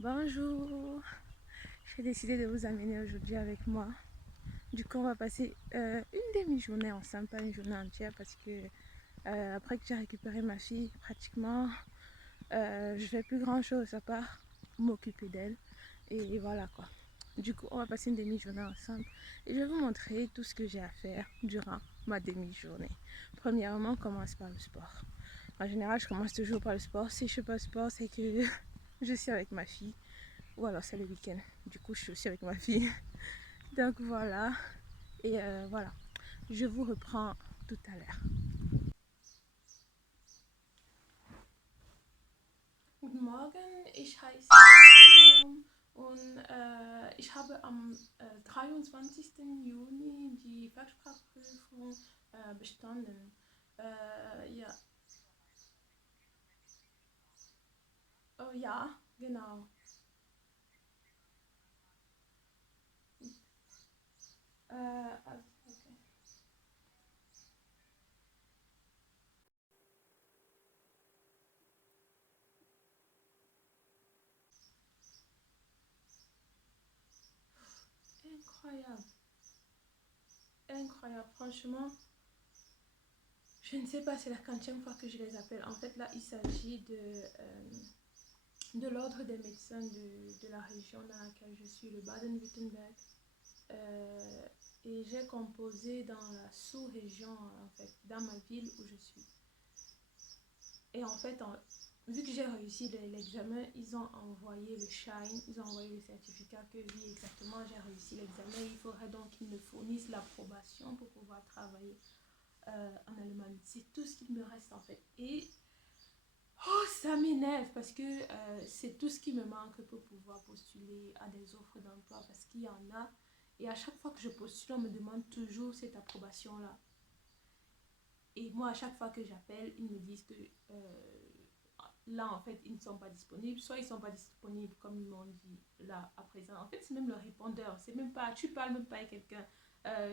Bonjour, j'ai décidé de vous amener aujourd'hui avec moi. Du coup, on va passer une demi-journée ensemble, pas une journée entière, parce que après que j'ai récupéré ma fille, pratiquement, je fais plus grand-chose à part m'occuper d'elle. Et voilà quoi. Du coup, on va passer une demi-journée ensemble et je vais vous montrer tout ce que j'ai à faire durant ma demi-journée. Premièrement, on commence par le sport. En général, je commence toujours par le sport. Si je fais pas le sport, c'est que je suis avec ma fille. Ou alors c'est le week-end. Du coup, je suis aussi avec ma fille. Donc voilà. Et voilà. Je vous reprends tout à l'heure. Guten Morgen, ich heiße Miriam und ich habe am 23. Juni die Fachsprachprüfung bestanden. Ja. Oh, ja, genau. Okay. Incroyable, incroyable, franchement. Je ne sais pas, c'est la quantième fois que je les appelle. En fait, là, il s'agit de l'ordre des médecins de la région dans laquelle je suis, le Baden-Württemberg. Euh, et j'ai composé dans la sous-région, en fait, dans ma ville où je suis. Et en fait, vu que j'ai réussi l'examen, ils ont envoyé le Shine, ils ont envoyé le certificat que oui, exactement, j'ai réussi l'examen. Il faudrait donc qu'ils me fournissent l'approbation pour pouvoir travailler en Allemagne. C'est tout ce qu'il me reste en fait. Et oh, ça m'énerve parce que c'est tout ce qui me manque pour pouvoir postuler à des offres d'emploi parce qu'il y en a. Et à chaque fois que je postule, on me demande toujours cette approbation-là. Et moi, à chaque fois que j'appelle, ils me disent que là, en fait, ils ne sont pas disponibles. Soit ils ne sont pas disponibles, comme ils m'ont dit là à présent. En fait, c'est même le répondeur. C'est même pas, tu parles même pas avec quelqu'un.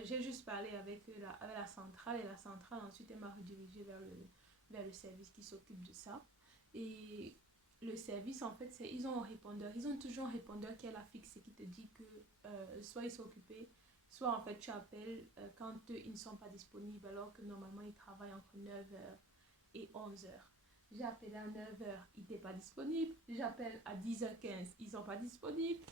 J'ai juste parlé avec la centrale et la centrale, ensuite, elle m'a redirigé vers le service qui s'occupe de ça. Et le service, en fait, ils ont un répondeur. Ils ont toujours un répondeur qui est la fixe et qui te dit que soit ils sont occupés, soit en fait tu appelles quand ils ne sont pas disponibles alors que normalement ils travaillent entre 9 heures et 11 heures. J'ai appelé à 9 heures, ils n'étaient pas disponibles. J'appelle à 10h15, ils ne sont pas disponibles.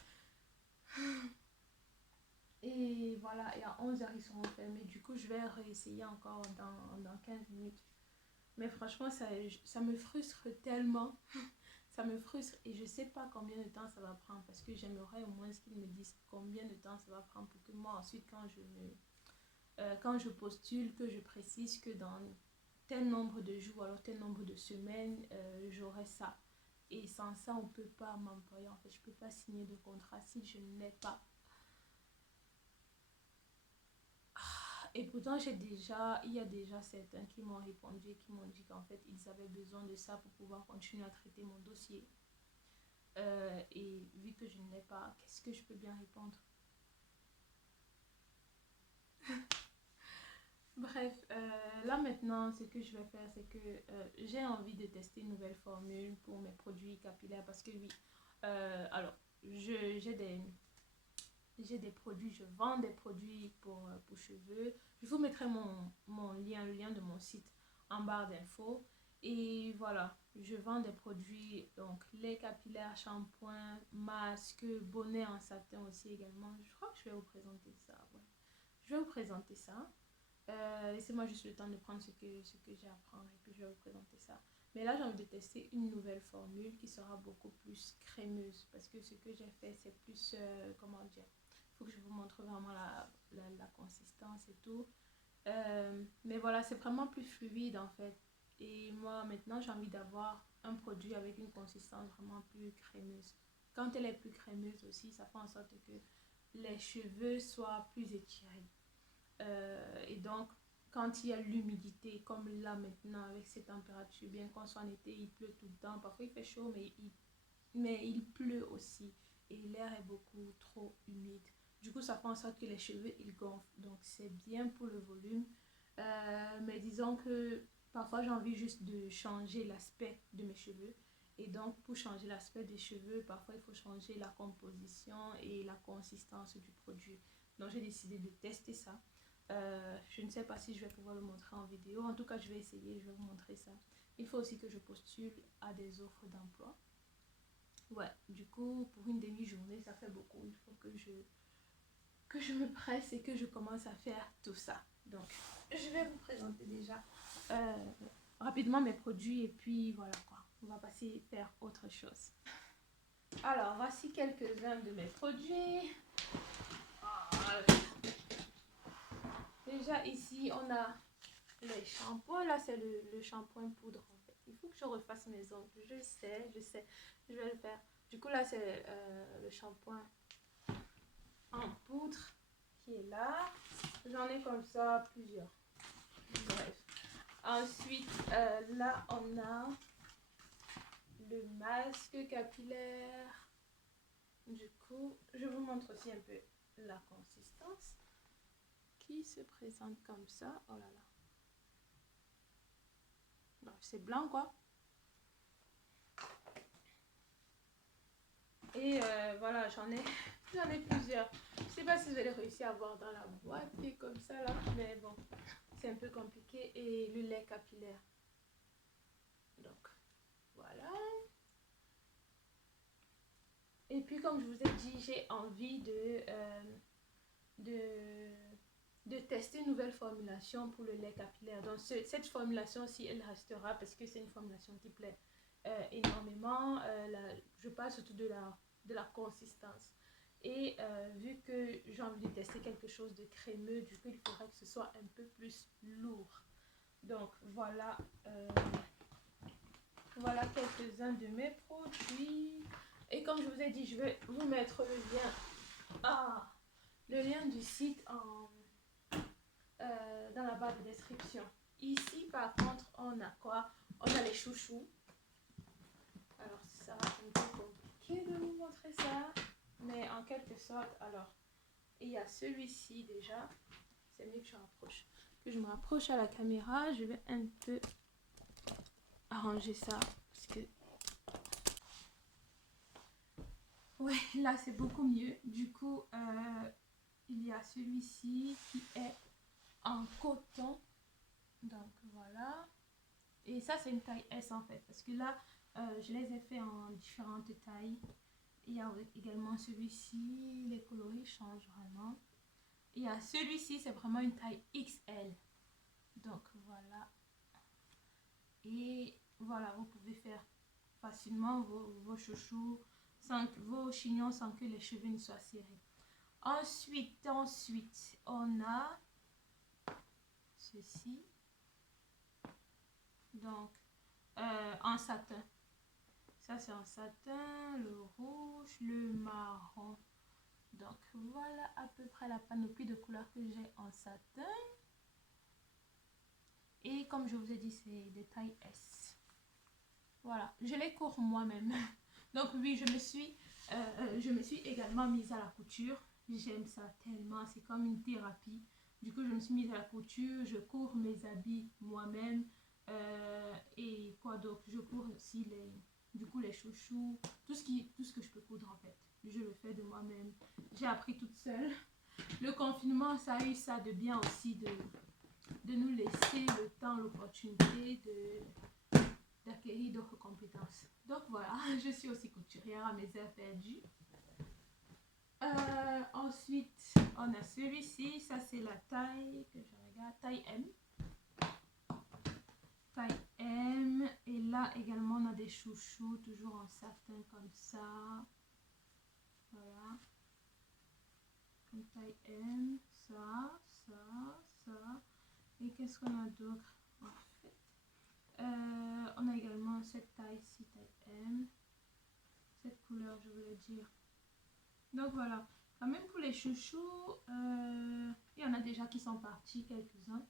Et voilà, et à 11 heures, ils seront fermés. Du coup, je vais réessayer encore dans 15 minutes. Mais franchement, ça me frustre tellement. Ça me frustre et je ne sais pas combien de temps ça va prendre parce que j'aimerais au moins qu'ils me disent combien de temps ça va prendre pour que moi, ensuite, quand je postule, que je précise que dans tel nombre de jours, alors tel nombre de semaines, j'aurai ça. Et sans ça, on ne peut pas m'employer. En fait, je ne peux pas signer de contrat si je ne l'ai pas. Et pourtant, il y a déjà certains qui m'ont répondu et qui m'ont dit qu'en fait, ils avaient besoin de ça pour pouvoir continuer à traiter mon dossier. Et vu que je ne l'ai pas, qu'est-ce que je peux bien répondre? Bref, là maintenant, ce que je vais faire, c'est que j'ai envie de tester une nouvelle formule pour mes produits capillaires parce que oui, alors, j'ai des produits, je vends des produits pour cheveux. Je vous mettrai mon lien, le lien de mon site en barre d'infos. Et voilà, je vends des produits, donc lait capillaire, shampoing, masque, bonnet en satin aussi également. Je crois que je vais vous présenter ça. Ouais. Je vais vous présenter ça. Laissez-moi juste le temps de prendre ce que j'ai à prendre et puis je vais vous présenter ça. Mais là, j'ai envie de tester une nouvelle formule qui sera beaucoup plus crémeuse parce que ce que j'ai fait, c'est plus, comment dire, il faut que je vous montre vraiment la consistance et tout. Mais voilà, c'est vraiment plus fluide en fait. Et moi, maintenant, j'ai envie d'avoir un produit avec une consistance vraiment plus crémeuse. Quand elle est plus crémeuse aussi, ça fait en sorte que les cheveux soient plus étirés. Et donc, quand il y a l'humidité, comme là maintenant avec ces températures, bien qu'on soit en été, il pleut tout le temps. Parfois il fait chaud, mais il pleut aussi. Et l'air est beaucoup trop humide. Du coup, ça fait en sorte que les cheveux, ils gonflent. Donc, c'est bien pour le volume. Mais disons que parfois, j'ai envie juste de changer l'aspect de mes cheveux. Et donc, pour changer l'aspect des cheveux, parfois il faut changer la composition et la consistance du produit. Donc, j'ai décidé de tester ça. Je ne sais pas si je vais pouvoir le montrer en vidéo. En tout cas, je vais essayer, je vais vous montrer ça. Il faut aussi que je postule à des offres d'emploi. Ouais, du coup, pour une demi-journée, ça fait beaucoup. Il faut que je me presse et que je commence à faire tout ça. Donc, je vais vous présenter déjà rapidement mes produits et puis voilà quoi. On va passer faire autre chose. Alors, voici quelques-uns de mes produits. Déjà ici, on a les shampoings. Là, c'est le shampoing poudre en fait. Il faut que je refasse mes ongles. Je sais, je vais le faire. Du coup, là, c'est le shampoing en poudre qui est là. J'en ai comme ça plusieurs. Bref. Ensuite, là, on a le masque capillaire. Du coup, je vous montre aussi un peu la consistance qui se présente comme ça. Oh là là. C'est blanc quoi. Et voilà, j'en ai plusieurs. Je sais pas si vous allez réussir à voir dans la boîte qui est comme ça là, mais bon, c'est un peu compliqué. Et le lait capillaire. Donc, voilà. Et puis, comme je vous ai dit, j'ai envie de tester une nouvelle formulation pour le lait capillaire. Donc, cette formulation-ci, elle restera parce que c'est une formulation qui plaît énormément. Je parle surtout de la consistance. Et vu que j'ai envie de tester quelque chose de crémeux, du coup, il faudrait que ce soit un peu plus lourd. Donc, voilà. Voilà quelques-uns de mes produits. Et comme je vous ai dit, je vais vous mettre le lien du site dans la barre de description. Ici, par contre, on a quoi? On a les chouchous. Alors, ça va être un peu compliqué de vous montrer ça. Mais en quelque sorte, alors, il y a celui-ci déjà. C'est mieux que je me rapproche à la caméra. Je vais un peu arranger ça. Parce que ouais, là c'est beaucoup mieux. Du coup, il y a celui-ci qui est en coton. Donc voilà. Et ça c'est une taille S en fait. Parce que là, je les ai fait en différentes tailles. Il y a également celui-ci. Les coloris changent vraiment. Il y a celui-ci, c'est vraiment une taille XL. Donc voilà. Et voilà, vous pouvez faire facilement vos chouchous, vos chignons sans que les cheveux ne soient serrés. Ensuite, on a ceci. Donc, en satin. Ça, c'est en satin, le rouge, le marron. Donc, voilà à peu près la panoplie de couleurs que j'ai en satin. Et comme je vous ai dit, c'est des tailles S. Voilà, je les cours moi-même. Donc oui, je me suis également mise à la couture. J'aime ça tellement, c'est comme une thérapie. Du coup, je me suis mise à la couture, je cours mes habits moi-même. Et quoi d'autre? Je cours aussi les chouchous, tout ce que je peux coudre en fait. Je le fais de moi-même. J'ai appris toute seule. Le confinement, ça a eu ça de bien aussi de nous laisser le temps, l'opportunité d'acquérir d'autres compétences. Donc voilà, je suis aussi couturière à mes heures perdues. Ensuite, on a celui-ci. Ça, c'est la taille que je regarde. Taille M. Taille M. Et là, également, on a des chouchous. Toujours en satin comme ça. Voilà. Une taille M. Ça. Et qu'est-ce qu'on a d'autre en fait? On a également cette taille-ci, taille M. Cette couleur, je voulais dire. Donc voilà. Quand même pour les chouchous, il y en a déjà qui sont partis, quelques-uns.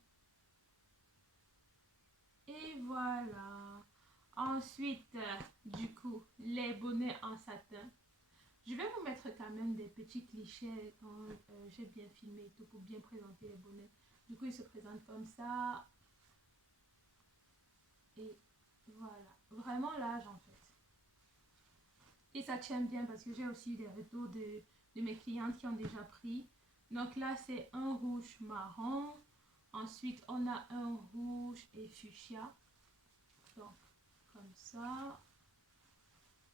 Et voilà. Ensuite, du coup, les bonnets en satin. Je vais vous mettre quand même des petits clichés quand j'ai bien filmé et tout pour bien présenter les bonnets. Du coup, ils se présentent comme ça. Et voilà. Vraiment l'âge en fait. Et ça tient bien parce que j'ai aussi eu des retours de mes clientes qui ont déjà pris. Donc là, c'est un rouge marron. Ensuite, on a un rouge et fuchsia. Donc, comme ça.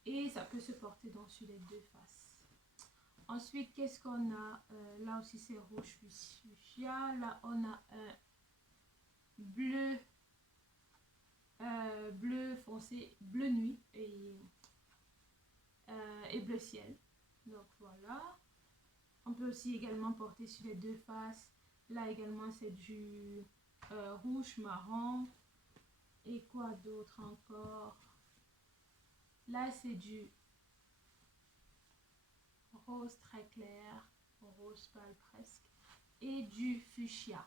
Et ça peut se porter donc sur les deux faces. Ensuite, qu'est-ce qu'on a? Là aussi, c'est rouge fuchsia. Là, on a un bleu, bleu foncé, bleu nuit et bleu ciel. Donc, voilà. On peut aussi également porter sur les deux faces. Là, également, c'est du rouge marron. Et quoi d'autre encore? Là, c'est du rose très clair, rose pâle presque, et du fuchsia.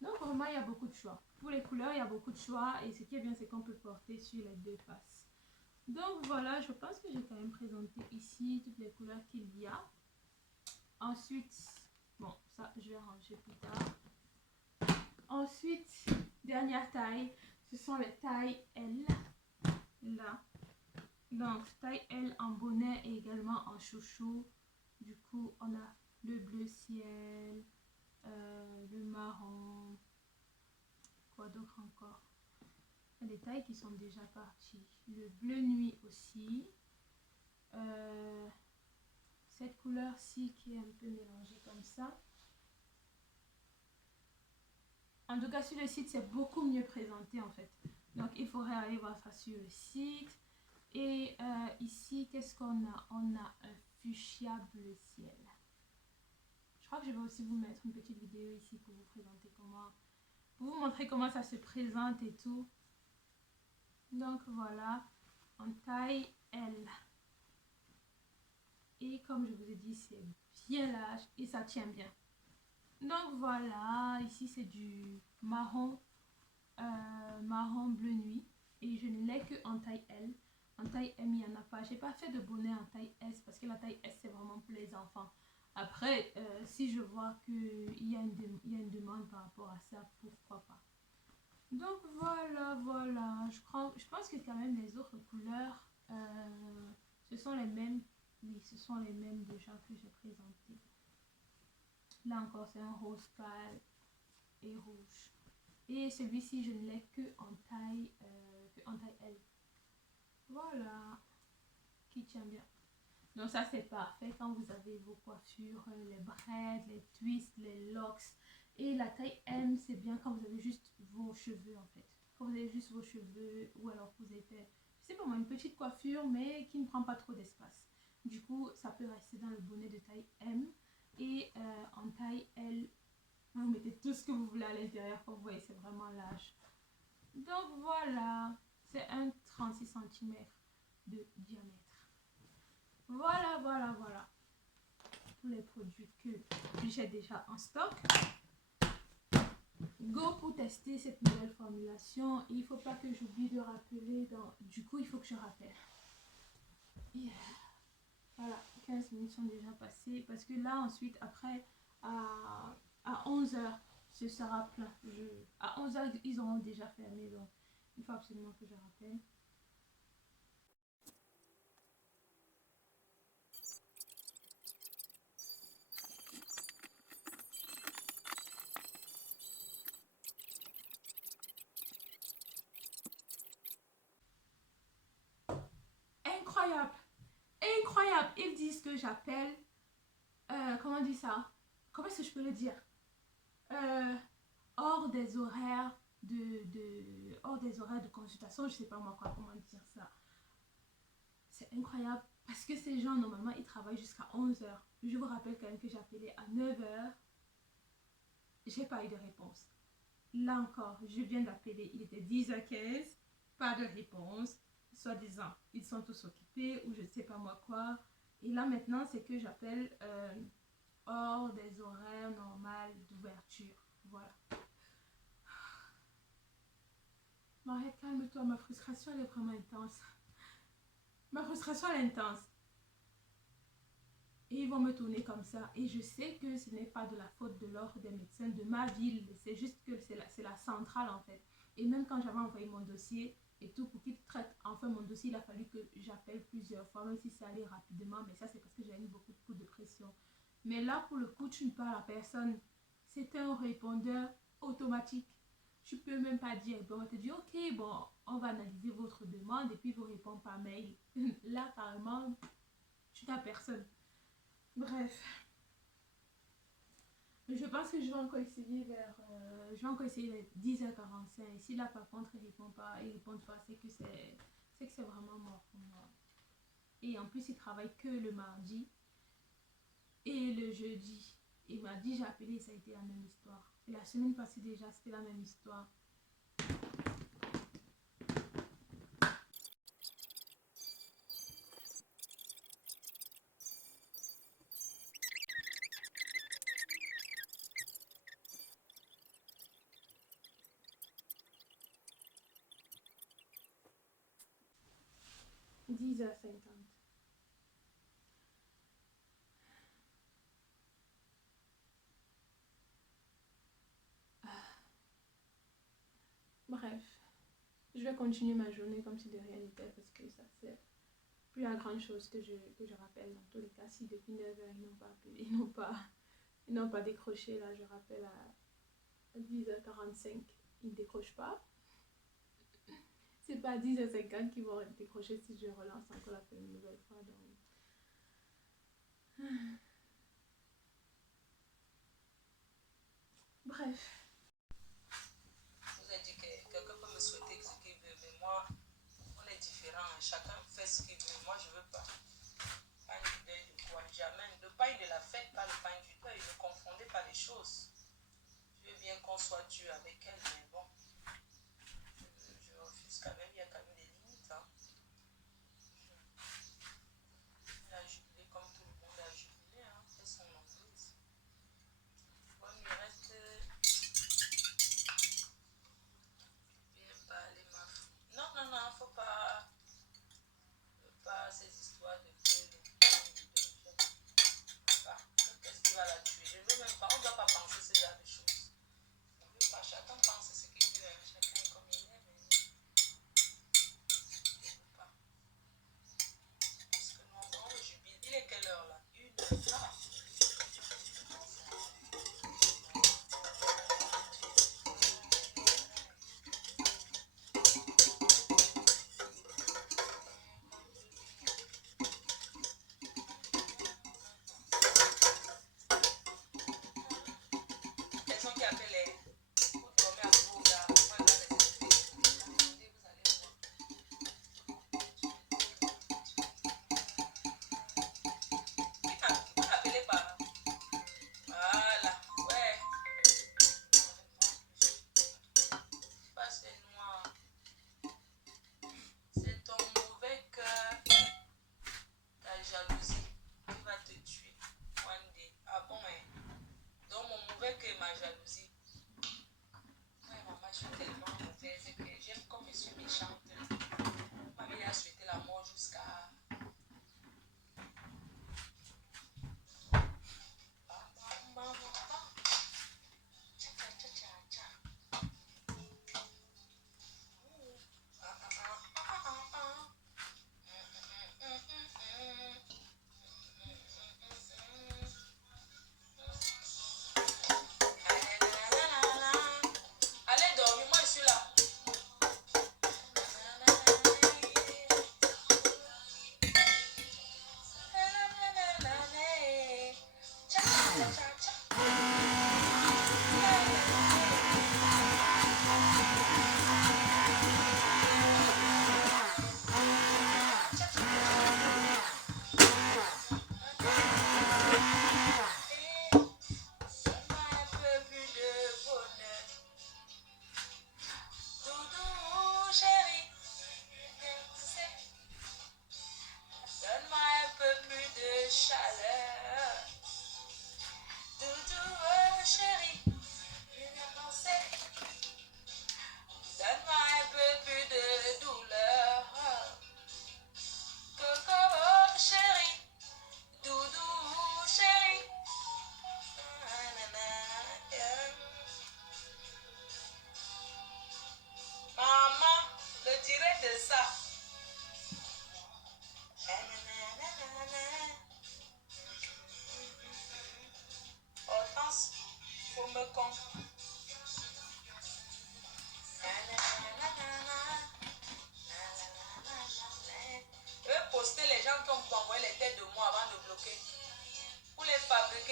Donc vraiment, il y a beaucoup de choix. Pour les couleurs, il y a beaucoup de choix. Et ce qui est bien, c'est qu'on peut porter sur les deux faces. Donc voilà, je pense que j'ai quand même présenté ici toutes les couleurs qu'il y a. Ensuite, bon, ça, je vais ranger plus tard. Ensuite, dernière taille, ce sont les tailles L. Là. Donc, taille L en bonnet et également en chouchou. Du coup, on a le bleu ciel, le marron. Quoi d'autre encore? Il y a des tailles qui sont déjà parties. Le bleu nuit aussi. Cette couleur-ci qui est un peu mélangée comme ça. En tout cas, sur le site, c'est beaucoup mieux présenté en fait. Donc, il faudrait aller voir ça sur le site. Et ici, qu'est-ce qu'on a? On a un fuchsia bleu ciel. Je crois que je vais aussi vous mettre une petite vidéo ici pour vous présenter comment, pour vous montrer comment ça se présente et tout. Donc voilà, en taille L. Et comme je vous ai dit, c'est bien large et ça tient bien. Donc voilà, ici c'est du marron, marron bleu nuit. Et je ne l'ai que en taille L. En taille M, il n'y en a pas. J'ai pas fait de bonnet en taille S parce que la taille S, c'est vraiment pour les enfants. Après, si je vois qu'il y a une demande par rapport à ça, pourquoi pas. Donc voilà, voilà. Je pense que quand même les autres couleurs, ce sont les mêmes. Oui, ce sont les mêmes déjà que j'ai présenté. Là encore, c'est un rose pâle et rouge. Et celui-ci, je ne l'ai que en taille L. Voilà, qui tient bien. Donc ça, c'est parfait quand vous avez vos coiffures, les braids, les twists, les locks. Et la taille M, c'est bien quand vous avez juste vos cheveux en fait. Quand vous avez juste vos cheveux ou alors que vous avez fait, je sais pas moi, une petite coiffure mais qui ne prend pas trop d'espace. Du coup, ça peut rester dans le bonnet de taille M. Et en taille L, vous mettez tout ce que vous voulez à l'intérieur. Comme vous voyez, c'est vraiment large. Donc voilà, c'est un 36 cm de diamètre. Voilà, voilà, voilà. Tous les produits que j'ai déjà en stock. Go pour tester cette nouvelle formulation. Il ne faut pas que j'oublie de rappeler. Du coup, il faut que je rappelle. Yeah. Voilà, 15 minutes sont déjà passées. Parce que là, ensuite, après, à 11h, ce sera plein. À 11h, ils auront déjà fermé. Donc, il faut absolument que je rappelle. Incroyable! Incroyable! Ils disent que j'appelle. Comment on dit ça? Comment est-ce que je peux le dire? Hors des horaires hors des horaires de consultation, je sais pas moi quoi, comment dire ça. C'est incroyable parce que ces gens normalement ils travaillent jusqu'à 11h. Je vous rappelle quand même que j'ai appelé à 9h. J'ai pas eu de réponse. Là encore, je viens d'appeler, il était 10h15, pas de réponse. Soit disant, ils sont tous occupés ou je ne sais pas moi quoi. Et là maintenant, c'est que j'appelle hors des horaires normaux d'ouverture. Voilà. Arrête, calme-toi, ma frustration elle est vraiment intense. Ma frustration elle est intense. Et ils vont me tourner comme ça. Et je sais que ce n'est pas de la faute de l'ordre des médecins de ma ville. C'est juste que c'est la centrale en fait. Et même quand j'avais envoyé mon dossier, et tout pour qu'il traite enfin mon dossier. Il a fallu que j'appelle plusieurs fois, même si ça allait rapidement, mais ça c'est parce que j'avais mis beaucoup de pression. Mais là, pour le coup, tu ne parles à personne. C'est un répondeur automatique. Tu peux même pas dire, bon, on va te dire, ok, bon, on va analyser votre demande et puis vous répondre par mail. Là, carrément, tu n'as personne. Bref. Je pense que je vais encore essayer je vais encore essayer vers 10h45. Et si là, par contre, il répond pas, c'est que c'est vraiment mort pour moi. Et en plus, il travaille que le mardi et le jeudi. Il m'a dit, j'ai appelé, ça a été la même histoire. Et la semaine passée déjà, c'était la même histoire. Dix heures cinquante. Bref, je vais continuer ma journée comme si de rien n'était parce que ça sert plus à grande chose que je rappelle. Dans tous les cas, si depuis 9h ils n'ont pas appelé, ils n'ont pas décroché, là je rappelle à 10h45, ils ne décrochent pas. C'est pas à 10h50 qu'ils vont décrocher si je relance encore la une nouvelle fois. Donc... Bref. Vous avez dit que quelqu'un peut me souhaiter ce qu'il veut, mais moi, on est différents. Chacun fait ce qu'il veut. Moi, je ne veux pas. Pain du deuil de quoi? Jamais. Le pain de la fête, pas le pain du deuil. Ne confondez pas les choses. Je veux bien qu'on soit Dieu avec elle, mais bon, je refuse quand même. Il y a quand même des limites. Hein. Elle a jubilé comme tout le monde a jubilé. Hein. Elles sont nombreuses. Bon, il me reste bien parler ma fou. Non, non, non, faut pas ces histoires de que qu'est-ce qui va la tuer? Je ne veux même pas, on ne doit pas penser ce genre de choses. On ne veut pas, chacun pense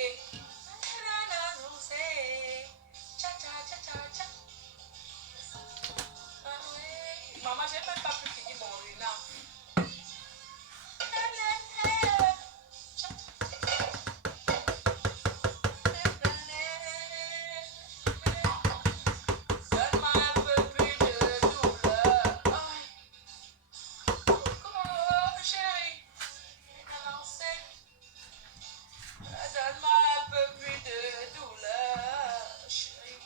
que... Maman, j'ai même pas pu finir mon renard. Donne-moi un peu plus de douleur. Oh, chérie. Donne-moi un peu plus de douleur, chérie.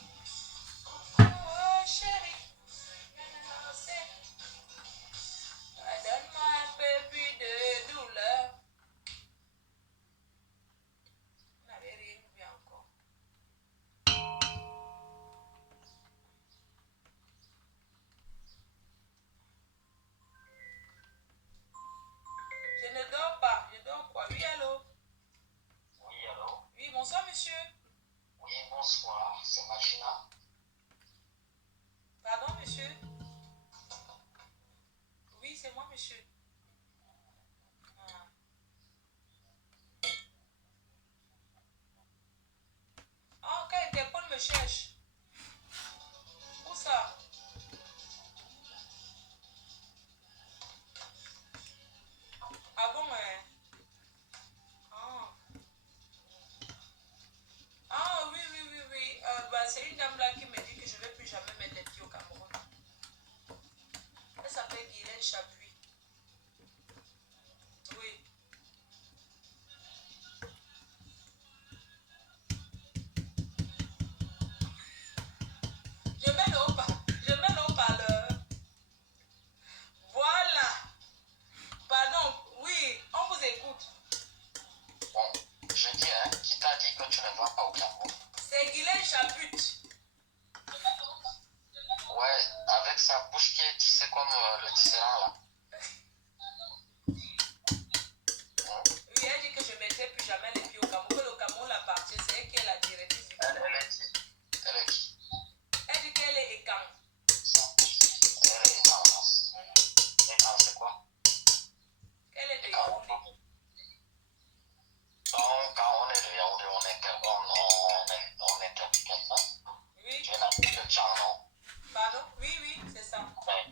Oh, chérie. Donne-moi un peu plus de douleur. On n'avait rien vu encore. Je ne dors pas. Je dors quoi? Oui, allô? Oui, allô? Oui, bonsoir, monsieur. Oui, bonsoir, c'est Magina. Pardon, monsieur? Oui, c'est moi, monsieur. Ah, quand Interpol me cherche. Où ça? Ah bon, hein? Ah. Ah, oui, oui, oui, oui. Bah, c'est une dame là qui me dit que je ne vais plus jamais mettre les pieds au Cameroun. Elle s'appelle Guylaine Chapuis. Oui. Je mets le haut-parleur. Voilà. Pardon, oui, on vous écoute. Bon, je dis, hein, qui t'a dit que tu ne vas pas au Cameroun? C'est Guylaine Chapuis. Ouais, avec sa bouche qui est tissée comme le tisserand là. Oui, elle dit que je ne mettrai plus jamais les pieds au Cameroun. Que le Cameroun l'appartient, c'est elle qui est la directrice du Cameroun. Elle est qui? Elle est qui? Elle dit qu'elle est écam. Elle est écam. Écam, c'est quoi? Elle est de Yaoundé. Donc, quand on est de Yaoundé, on interprète quelqu'un. Oui. Tu es n'importe le Tchang, non? Pardon? Oui, oui, c'est ça. Ouais.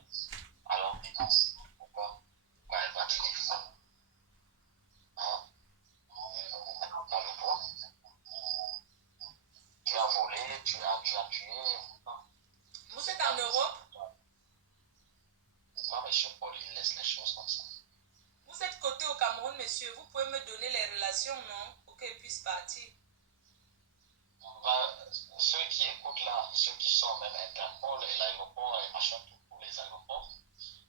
Alors, écam, pourquoi? Pourquoi elle va te dire ça? Hein? On le voit. Tu as volé, tu as tué. Vous êtes en Europe? Pourquoi monsieur Paul, il laisse les choses comme ça? Vous êtes coté au Cameroun, monsieur. Vous pouvez me donner les relations, non? Pour qu'elle puisse partir. Ceux qui écoutent là, ceux qui sont même Interpol et l'aéroport et machin, tous les aéroports,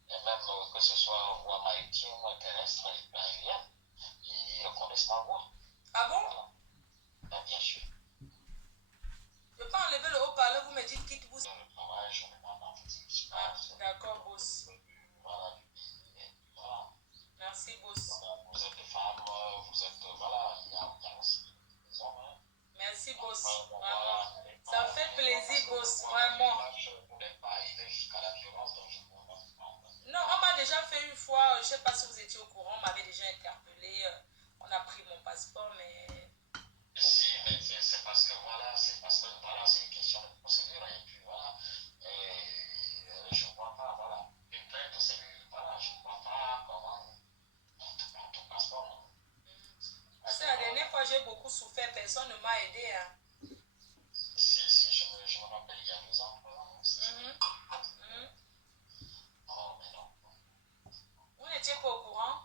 et même que ce soit voie maritime, terrestre et aérienne, ils reconnaissent ma voix. Ah bon? Voilà. Bien sûr. Je peux enlever le haut-parleur, vous me dites quitte vous. Le travail, je ne m'en pas. Ah, d'accord, boss. Voilà. Voilà. Merci, boss. Vous êtes des femmes, vous êtes. Voilà, il y a aussi des hommes. Hein. Merci, boss. Vraiment. Vraiment. Ça fait plaisir, boss. Vraiment. Je ne voulais pas arriver jusqu'à la violence, donc je ne vois pas. Non, on m'a déjà fait une fois, je ne sais pas si vous étiez au courant, on m'avait déjà interpellé. On a pris mon passeport, mais. Si, mais c'est parce que voilà, c'est une question de procédure et puis voilà. Et je ne vois pas, voilà. Une plainte, c'est voilà, je ne vois pas comment on te passeport. Parce que la dernière fois, j'ai beaucoup souffert, personne ne m'a aidé. Hein. Si, je me rappelle, il y a 2 ans. Oh, mais non. Vous n'étiez pas au courant?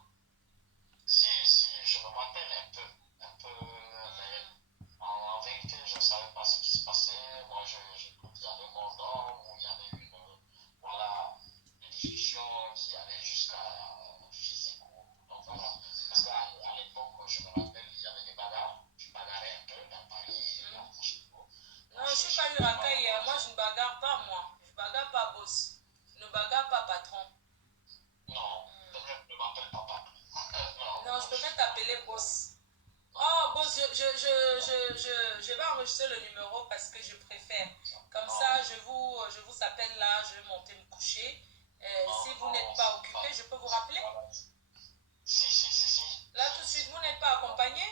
Si, je me rappelle un peu, mais en vérité, je ne savais pas ce qui se passait. Moi, il y avait mon nom, où il y avait voilà, des discussions qui allaient jusqu'à physique. Donc voilà, parce qu'à l'époque, je me rappelle, il y avait des bagarres. Je bagarrais un peu dans Paris. Non, je ne suis pas une racaille hier. Moi, je ne bagarre pas, moi. Je ne bagarre pas, boss. Je ne bagarre pas, patron. Non, ne m'appelle pas patron. Non, je peux pas t'appeler boss. Oh, boss, je vais enregistrer le numéro parce que je préfère. Comme ça, je vous appelle là, je vais monter me coucher. Si vous n'êtes pas occupé, je peux vous rappeler? Si. Là, tout de suite, vous n'êtes pas accompagné?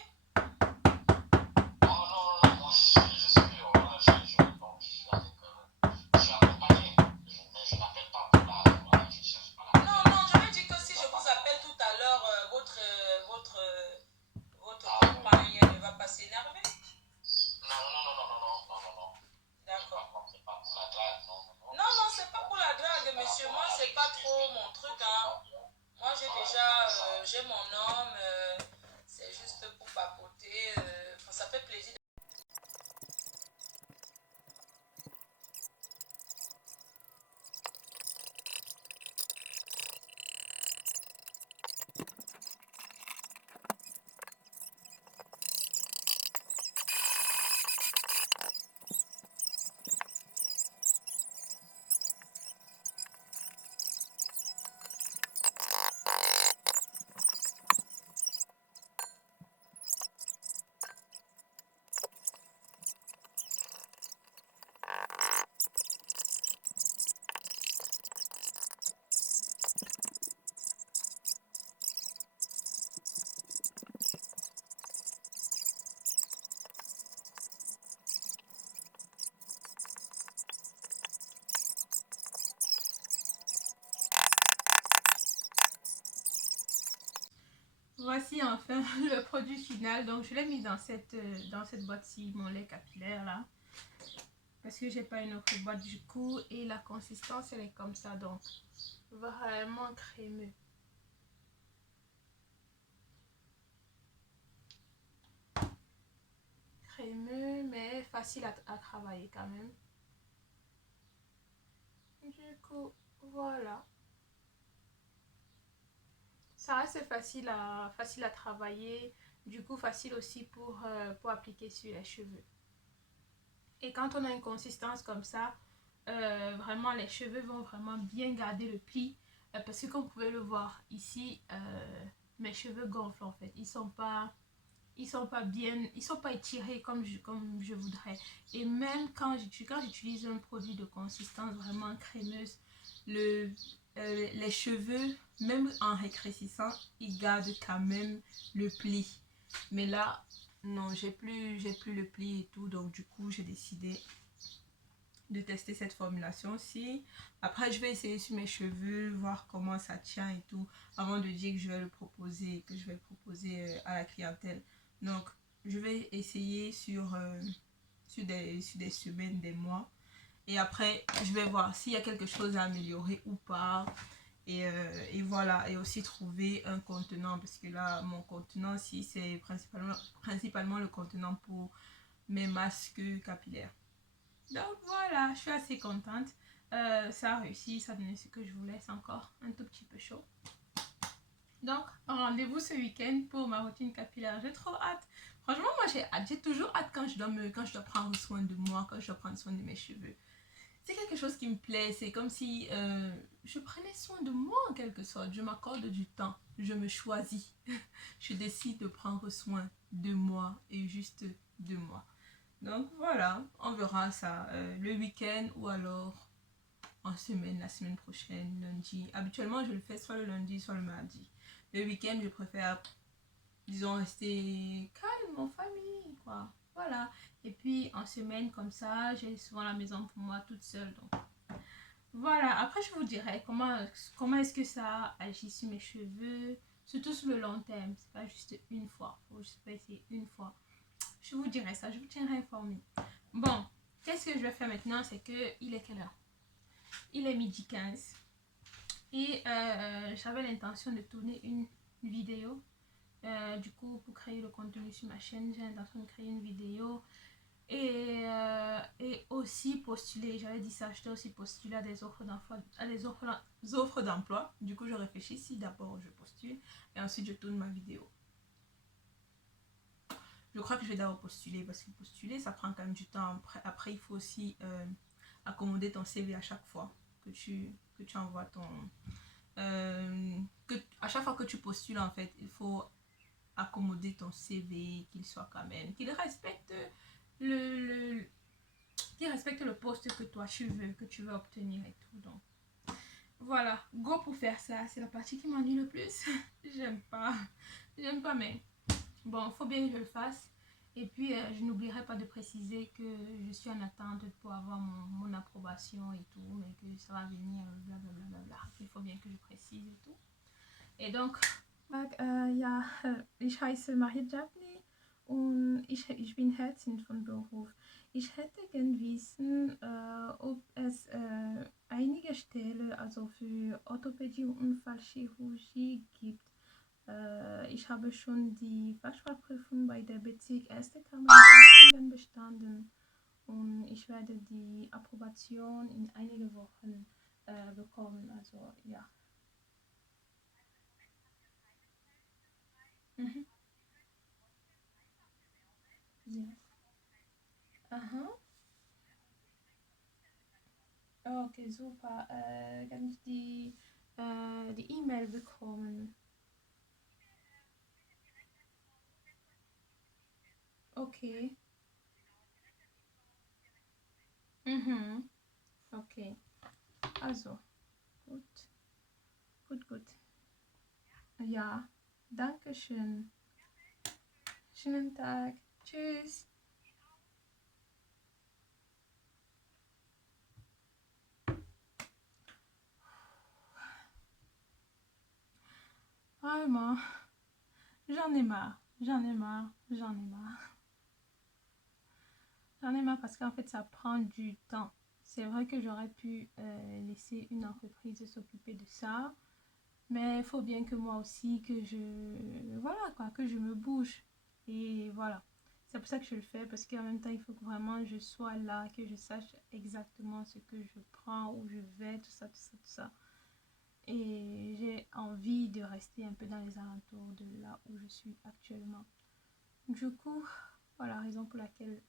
voici enfin le produit final. Donc je l'ai mis dans cette boîte-ci, mon lait capillaire là. Parce que j'ai pas une autre boîte du coup. Et la consistance elle est comme ça. Donc vraiment crémeux. Crémeux mais facile à travailler quand même. Du coup voilà. Ça reste facile à travailler. Du coup facile aussi pour appliquer sur les cheveux. Et quand on a une consistance comme ça, vraiment les cheveux vont vraiment bien garder le pli. Parce que comme vous pouvez le voir ici, mes cheveux gonflent en fait. Ils sont pas étirés comme je voudrais. Et même quand j'utilise un produit de consistance vraiment crémeuse, les cheveux, même en rétrécissant, ils gardent quand même le pli. Mais là, non, j'ai plus le pli et tout. Donc du coup, j'ai décidé de tester cette formulation-ci. Après, je vais essayer sur mes cheveux, voir comment ça tient et tout, avant de dire que je vais le proposer, à la clientèle. Donc, je vais essayer sur des semaines, des mois. Et après, je vais voir s'il y a quelque chose à améliorer ou pas. Et voilà. Et aussi trouver un contenant. Parce que là, mon contenant, si c'est principalement le contenant pour mes masques capillaires. Donc voilà, je suis assez contente. Ça a réussi, ça a donné ce que je voulais. C'est encore un tout petit peu chaud. Donc, rendez-vous ce week-end pour ma routine capillaire. J'ai trop hâte. Franchement, moi j'ai hâte. J'ai toujours hâte quand je dois prendre soin de moi, quand je dois prendre soin de mes cheveux. C'est quelque chose qui me plaît. C'est comme si je prenais soin de moi en quelque sorte. Je m'accorde du temps. Je me choisis. Je décide de prendre soin de moi et juste de moi. Donc voilà, on verra ça le week-end ou alors en semaine, la semaine prochaine, lundi. Habituellement, je le fais soit le lundi, soit le mardi. Le week-end, je préfère, disons, rester calme en famille, quoi. Voilà. Et puis, en semaine, comme ça, j'ai souvent la maison pour moi toute seule. Donc, voilà. Après, je vous dirai comment est-ce que ça agit sur mes cheveux, surtout sur le long terme. C'est pas juste une fois. Faut juste pas essayer une fois. Je vous dirai ça, je vous tiendrai informé. Bon, qu'est-ce que je vais faire maintenant? C'est que il est quelle heure? Il est midi 15. Et j'avais l'intention de tourner une vidéo. Du coup, pour créer le contenu sur ma chaîne, j'ai l'intention de créer une vidéo. Et aussi postuler, j'avais dit ça, j'étais aussi postuler à des offres d'emploi. Du coup, je réfléchis si d'abord je postule et ensuite je tourne ma vidéo. Je crois que je vais d'abord postuler parce que postuler, ça prend quand même du temps. Après il faut aussi accommoder ton CV à chaque fois que tu envoies ton... à chaque fois que tu postules, en fait, il faut accommoder ton CV, qu'il soit quand même... qu'il respecte le poste que toi tu veux obtenir et tout. Donc, voilà. Go pour faire ça. C'est la partie qui m'ennuie le plus. J'aime pas, mais... Bon, il faut bien que je le fasse. Et puis, je n'oublierai pas de préciser que je suis en attente pour avoir mon approbation et tout, mais que ça va venir, blablabla. Il faut bien que je précise et tout. Et donc... Ja, ich heiße Mahir Jabni und ich bin Ärztin von Beruf. Ich hätte gern wissen, ob es einige Stellen also für Orthopädie und Unfallchirurgie gibt. Ich habe schon die Fachschulprüfung bei der Bezirk Erste Kammer in Göttingen bestanden und ich werde die Approbation in einige Wochen bekommen. Also ja. Mhm. Yes. Aha. Okay, super. Kann ich die E-Mail bekommen? Okay. Mhm. Okay. Also, gut. Gut. Ja, danke schön. Schönen Tag. Tschüss. Vraiment, j'en ai marre, j'en ai marre, j'en ai marre. J'en ai marre parce qu'en fait, ça prend du temps. C'est vrai que j'aurais pu laisser une entreprise s'occuper de ça, mais il faut bien que moi aussi, voilà quoi, que je me bouge. Et voilà. C'est pour ça que je le fais, parce qu'en même temps, il faut que vraiment je sois là, que je sache exactement ce que je prends, où je vais, tout ça, tout ça, tout ça. Et j'ai envie de rester un peu dans les alentours de là où je suis actuellement. Du coup, voilà la raison pour laquelle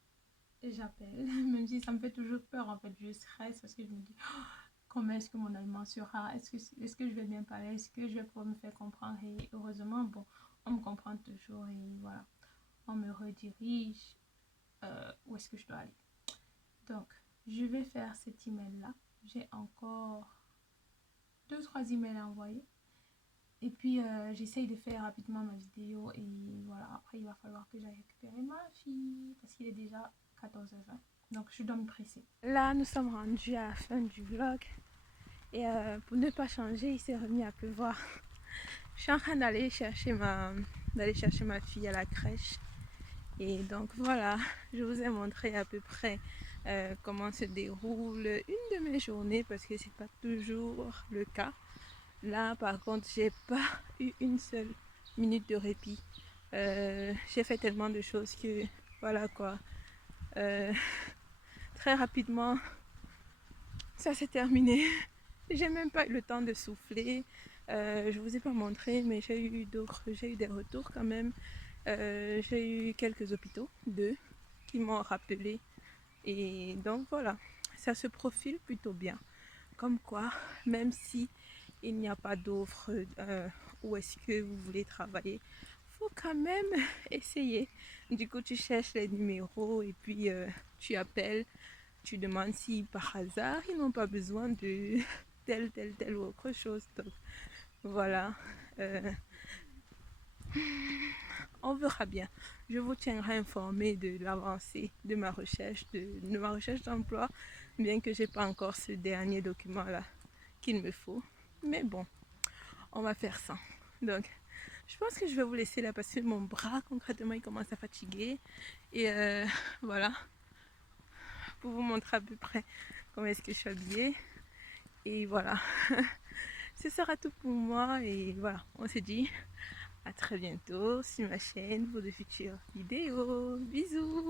j'appelle, même si ça me fait toujours peur en fait, je stresse parce que je me dis comment est-ce que mon allemand sera, est-ce que je vais bien parler, est-ce que je vais pouvoir me faire comprendre, et heureusement bon, on me comprend toujours et voilà, on me redirige où est-ce que je dois aller. Donc je vais faire cet email là, j'ai encore 2-3 emails à envoyer et puis j'essaye de faire rapidement ma vidéo et voilà, après il va falloir que j'aille récupérer ma fille parce qu'il est déjà 14h20. Donc je dois me presser. Là, nous sommes rendus à la fin du vlog. Et pour ne pas changer, il s'est remis à pleuvoir. Je suis en train d'aller chercher ma fille à la crèche. Et donc voilà, je vous ai montré à peu près comment se déroule une de mes journées parce que c'est pas toujours le cas. Là, par contre, j'ai pas eu une seule minute de répit. J'ai fait tellement de choses que voilà quoi. Très rapidement, ça s'est terminé. J'ai même pas eu le temps de souffler. Je vous ai pas montré, mais j'ai eu des retours quand même. J'ai eu quelques hôpitaux, 2, qui m'ont rappelé. Et donc voilà, ça se profile plutôt bien. Comme quoi, même si il n'y a pas d'offre où est-ce que vous voulez travailler, faut quand même essayer. Du coup, tu cherches les numéros et puis tu appelles. Tu demandes si par hasard ils n'ont pas besoin de telle ou autre chose. Donc voilà, on verra bien. Je vous tiendrai informé de l'avancée de ma recherche d'emploi, bien que j'ai pas encore ce dernier document là qu'il me faut. Mais bon, on va faire ça. Donc je pense que je vais vous laisser là parce que mon bras concrètement il commence à fatiguer. Et voilà, pour vous montrer à peu près comment est-ce que je suis habillée. Et voilà, ce sera tout pour moi. Et voilà, on se dit à très bientôt sur ma chaîne pour de futures vidéos. Bisous!